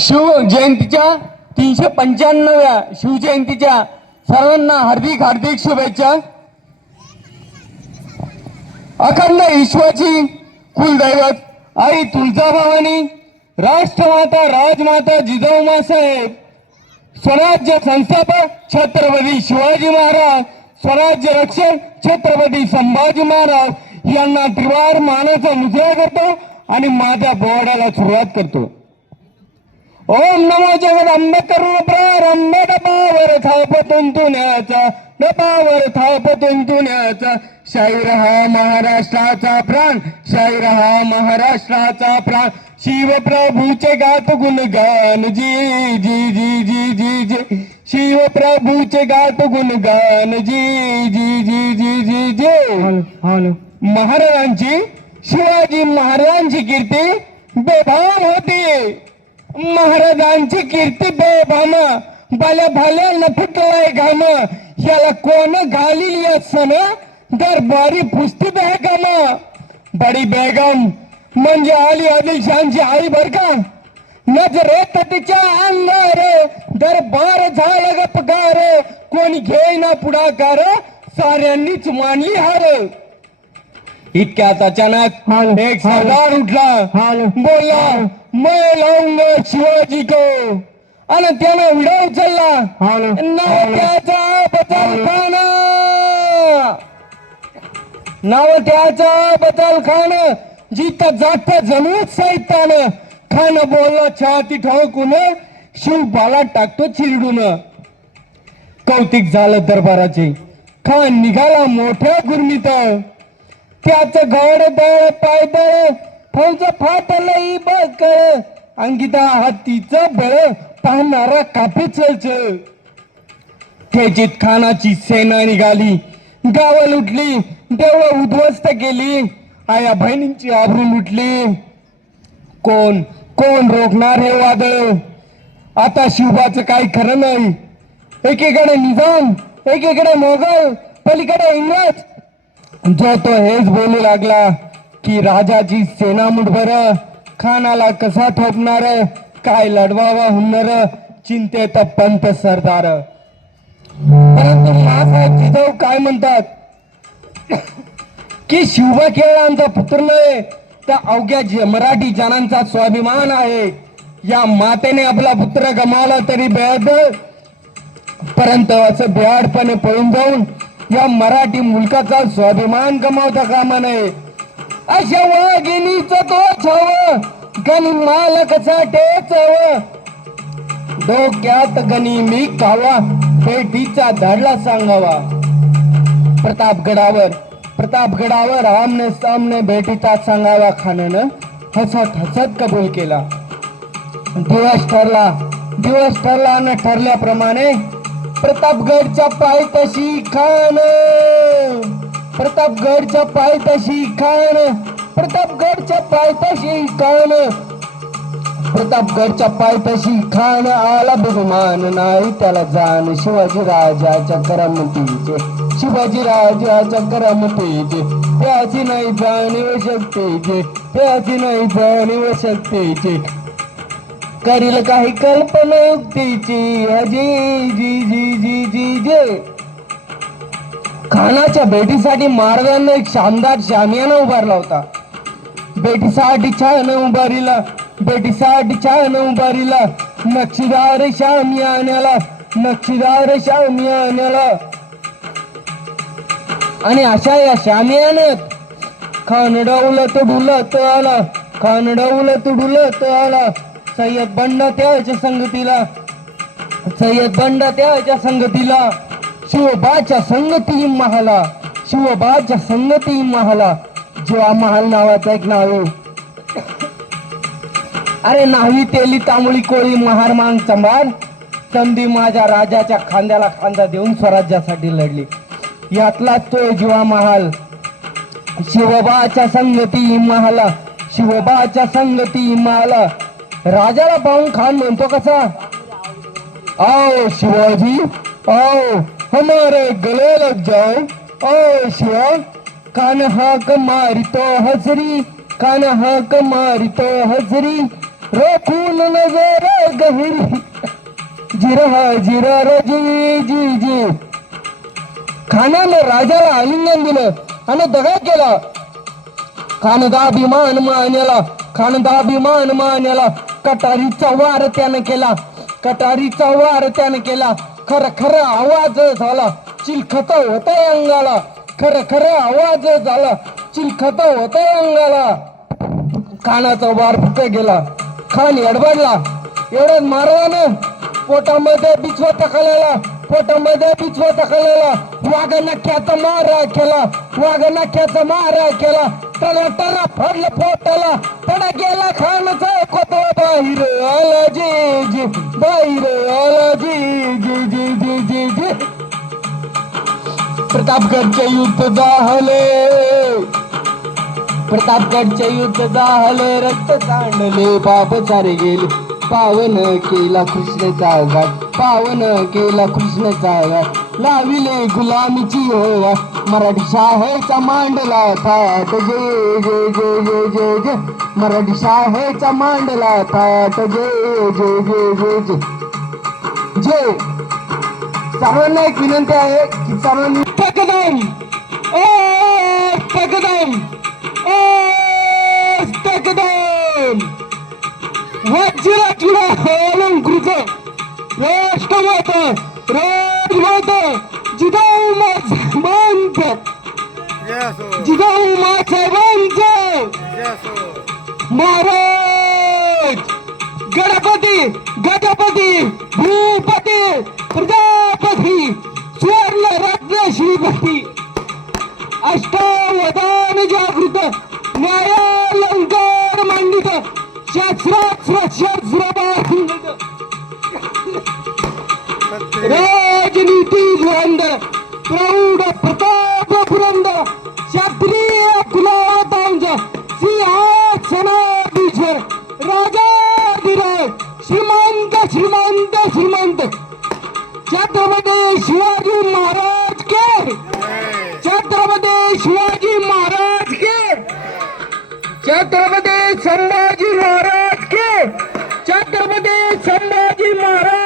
शिव जयंतीच्या तीनशे पंच्याण्णव्या शिवजयंतीच्या सर्वांना हार्दिक हार्दिक शुभेच्छा. अखंड ईश्वरची कुलदैवत आई तुळजाभवानी राष्ट्रमाता राजमाता जिजाऊ साहेब स्वराज्य संस्थापक छत्रपती शिवाजी महाराज स्वराज्य रक्षक छत्रपती संभाजी महाराज यांना त्रिवार मानाचा मुजरा करतो आणि माझ्या बोवाड्याला सुरुवात करतो. ओम नमो जगदंबे करुण प्रारंभ डबावर थाप तुंतुण्याचा डबावर थाप तुंतुण्याचा. शाहीर हा महाराष्ट्राचा प्राण शाहीर हा महाराष्ट्राचा प्राण. शिवप्रभूचे गात गुणगान जी जी जी जी जी जी. शिवप्रभूचे गात गुणगान जी जी जी जी जी जी. महाराजांची शिवाजी महाराजांची कीर्ती बेभान होती. महाराजांची कीर्ती बेभान बाल्या भाल्या फुटलाय घाम. याला कोण घालील या सण? दरबारी पुस्ती बेगम बडी बेगम म्हणजे अली आदिलशांची आई बर का? नजरेत तिच्या अंगार दरबार झाला गपगार. कोणी घेईना पुढाकार साऱ्यांनीच मानली हार. इतक्यात अचानक एक सरदार उठला. बोला मैं लाऊंगा शिवाजी को आणि त्यानं विडा उचलला नाव त्याचा बदल खाना. नाव त्याचा बदल खान. जिथं जात जणूच सैतान खान बोलला छाती ठोकून शिव बाला टाकतो चिरडून. कौतिक झालं दरबाराचे. खान निघाला मोठ्या गुरमीत. त्याच घड दळ पायदळ फौज फाटलई बकळ अंगिता हातीचं बळ पाहणारा कापे चळचळ. तेजित खानाची सेना निघाली. गाव लुटली. देवळं उद्ध्वस्त केली. आया बहिणींची आबरू लुटली. कोण कोण रोखणार हे वादळ? आता शिवबाचं काही खरं नाही. एकीकडे निजाम एकीकडे मोगल पलीकडे इंग्रज. जो तो हेच बोलू लागला. की राजाची सेना मुठभर खानाला कसा ठोपणार काय लढवावा हुन्नर? चिंतेत पंत सरदार. परंतु महासाहेब जिजाऊ काय म्हणतात? की शिवबा खेळला आमचा पुत्र नव्हे तर अवघ्या मराठी जनांचा स्वाभिमान आहे या मातेने आपला पुत्र गमावला तरी बेड. परंतु असं बेहाडपणे पळून जाऊन या मराठी मुलकाचा स्वाभिमान गमावता कामा नये. अशा वाघिणीच तो छाव गणी मालकचा टेचव. डोक्यात गणी मी खावा पेटीचा धडला सांगावा. प्रतापगडावर प्रतापगडावर आमने सामने भेटीचा सांगावा खानानं हसत हसत कबूल केला. दिवस ठरला दिवस ठरला न ठरल्याप्रमाणे प्रतापगडच्या पायथ्याशी खान. प्रतापगडच्या पायथ्याशी कायन प्रतापगडच्या पायथ्याशी कायन प्रतापगडच्या पायथ्याशी खान आला बहुमान नाही. त्याला जाण शिवाजी राजाच्या करमतीचे. शिवाजी राजाच्या करमतीचे. त्याची नाही जाणीव शक्तीचे. त्याची नाही जाणीव शक्तीचे. करील काही कल्पना युक्तीची अजी जी जी जी जी जे. खानाच्या भेटीसाठी महाराजांना एक शानदार शामियाना उभारला होता. भेटीसाठी छान उभारीला भेटीसाठी छान उभारीला नक्षीदार शामियान्याला नक्षीदार शामियान्याला आणि अशा या शामियान्यात खान डवलत डुलत आला खान तुडुलत डुलत आला. सय्यद बंड त्याच्या संगतीला सय्यद बंड त्याच्या संगतीला. शिवबाच्या संगती महाला शिवबाच्या संगती महाला. जेव्हा महाल नावाचा एक नाव अरे नाही तेली तांबळी कोळी महार मान चंबार. संधी माझ्या राजाच्या खांद्याला खांदा देऊन स्वराज्यासाठी लढली. यातलाच तो जीवा महाल. शिवबाच्या संगती महाला शिवबाच्या संगती महाला. राजाला पाहून खान म्हणतो कसा? आओ शिवाजी आओ. हमारे गले लग जाओ। ओ शिवा कान हाक मारितो हजरी कान हाक मारितो हजरी। रोखून नजर गहिरी। जिरा जिरह रजी जी जी। जी खानानं राजाला आलिंगन दिलं आणि दगा केला. खानदाभिमान मान्याला खानदाभिमान मान्याला कटारीचा वार त्यानं केला कटारीचा वार त्यानं केला. खर खर आवाज झाला. चिलखत होता अंगाला. खर खर आवाज झाला. चिलखत होता अंगाला. कानाचा वार फुट गेला. खान एडबडला एवढ्यात ना पोटामध्ये बिछवा टाकलेला. पोटामध्ये बिछवा टाकलेला. वाघ नख्याचा मारा केला. वाघ नख्याचा मारा केला. त्याला टरा फडल पोटाला. पण गेला खानाचा कोतो बाहेर. आला जी जी बाहेर. आला जी जी जी जी जी जी. प्रतापगडचे युद्ध झाले. प्रतापगडचे युद्ध झाले. रक्त सांडले. बाप सारे गेले. पावन केला कृष्णचा घाट. पावन केला कृष्ण जाया लाविले गुलामीची होया मराठी शाहेचा मांडला थाट. जे जे जे जे जे जे. मराठी शाहेचा मांडला थाट. जे जे जे जे जे. जे. सर्वांना एक विनंती आहे की सर्वांनी तकदम ओ तकदम ओ तकदम वज्रचूडा अलंकृत राष्ट्रमाता राजमाता जिजाऊ मात Yes, oh. जिजाऊ साहेबांचं Yes, महाराज गणपती गजपती भूपती प्रजापती सुवर्ण रत्न श्रीपती राजनीती धुरंधर प्रौढ प्रताप पुरंदर क्षत्रिय कुलातांज सिंहासनाधीश्वर राजाधिराय श्रीमंत श्रीमंत श्रीमंत। छत्रपती शिवाजी महाराज के। छत्रपती शिवाजी महाराज के। छत्रपती संभाजी महाराज के। छत्रपती संभाजी महाराज